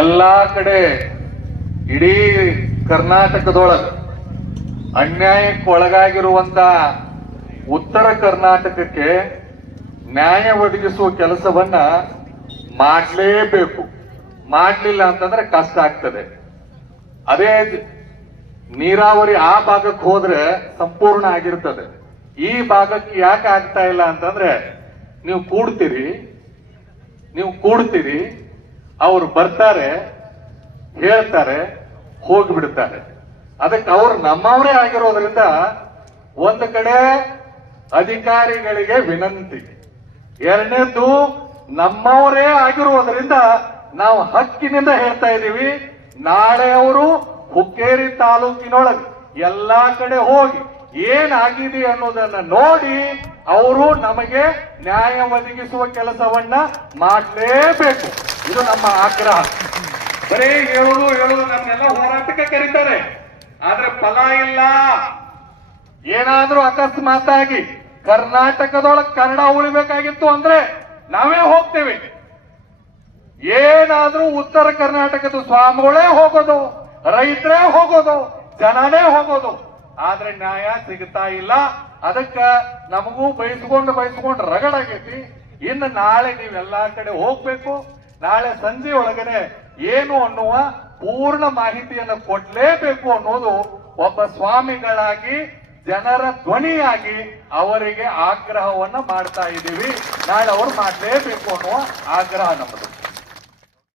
ಎಲ್ಲಾ ಕಡೆ ಇಡೀ ಕರ್ನಾಟಕದೊಳಗ ಅನ್ಯಾಯಕ್ಕೆ ಒಳಗಾಗಿರುವಂತ ಉತ್ತರ ಕರ್ನಾಟಕಕ್ಕೆ ನ್ಯಾಯ ಒದಗಿಸುವ ಕೆಲಸವನ್ನ ಮಾಡಲೇಬೇಕು. ಮಾಡಲಿಲ್ಲ ಅಂತಂದ್ರೆ ಕಷ್ಟ ಆಗ್ತದೆ. ಅದೇ ನೀರಾವರಿ ಆ ಭಾಗಕ್ಕೆ ಹೋದ್ರೆ ಸಂಪೂರ್ಣ ಆಗಿರ್ತದೆ. ಈ ಭಾಗಕ್ಕೆ ಯಾಕೆ ಆಗ್ತಾ ಇಲ್ಲ ಅಂತಂದ್ರೆ ನೀವು ಕೂಡ್ತೀರಿ, ಅವ್ರು ಬರ್ತಾರೆ, ಹೇಳ್ತಾರೆ, ಹೋಗ್ಬಿಡ್ತಾರೆ. ಅದಕ್ಕೆ ಅವ್ರು ನಮ್ಮವರೇ ಆಗಿರೋದ್ರಿಂದ ಒಂದು ಕಡೆ ಅಧಿಕಾರಿಗಳಿಗೆ ವಿನಂತಿ, ಎರಡನೇದ್ದು ನಮ್ಮವರೇ ಆಗಿರುವುದರಿಂದ ನಾವು ಹಕ್ಕಿನಿಂದ ಹೇಳ್ತಾ ಇದ್ದೀವಿ, ನಾಳೆ ಅವರು ಹುಕ್ಕೇರಿ ತಾಲೂಕಿನೊಳಗೆ ಎಲ್ಲಾ ಕಡೆ ಹೋಗಿ ಏನಾಗಿದೆ ಅನ್ನೋದನ್ನ ನೋಡಿ ಅವರು ನಮಗೆ ನ್ಯಾಯ ಒದಗಿಸುವ ಕೆಲಸವನ್ನ ಮಾಡಲೇಬೇಕು. ಇದು ನಮ್ಮ ಆಗ್ರಹ. ಬರೀ ಹೇಳುದು ನಮ್ಮೆಲ್ಲ ಹೋರಾಟಕ್ಕೆ ಕರೀತಾರೆ, ಆದ್ರೆ ಫಲ ಇಲ್ಲ. ಏನಾದ್ರೂ ಅಕಸ್ಮಾತ್ತಾಗಿ ಕರ್ನಾಟಕದೊಳಗೆ ಕನ್ನಡ ಉಳಿಬೇಕಾಗಿತ್ತು ಅಂದ್ರೆ ನಾವೇ ಹೋಗ್ತೇವೆ. ಏನಾದ್ರೂ ಉತ್ತರ ಕರ್ನಾಟಕದ ಸ್ವಾಮಿಗಳೇ ಹೋಗೋದು, ರೈತರೇ ಹೋಗೋದು, ಜನನೇ ಹೋಗೋದು, ಆದ್ರೆ ನ್ಯಾಯ ಸಿಗ್ತಾ ಇಲ್ಲ. ಅದಕ್ಕ ನಮಗೂ ಬಯಸ್ಕೊಂಡು ರಗಡಾಗೈತಿ. ಇನ್ನು ನಾಳೆ ನೀವೆಲ್ಲಾ ಕಡೆ ಹೋಗ್ಬೇಕು. ನಾಳೆ ಸಂಜೆ ಒಳಗಡೆ ಏನು ಅನ್ನುವ ಪೂರ್ಣ ಮಾಹಿತಿಯನ್ನು ಕೊಡ್ಲೇಬೇಕು ಅನ್ನೋದು ಒಬ್ಬ ಸ್ವಾಮಿಗಳಾಗಿ ಜನರ ಧ್ವನಿಯಾಗಿ ಅವರಿಗೆ ಆಗ್ರಹವನ್ನ ಮಾಡ್ತಾ ಇದ್ದೀವಿ. ನಾಳೆ ಅವರು ಮಾಡಲೇಬೇಕು ಅನ್ನುವ ಆಗ್ರಹ ನಮ್ಮದು.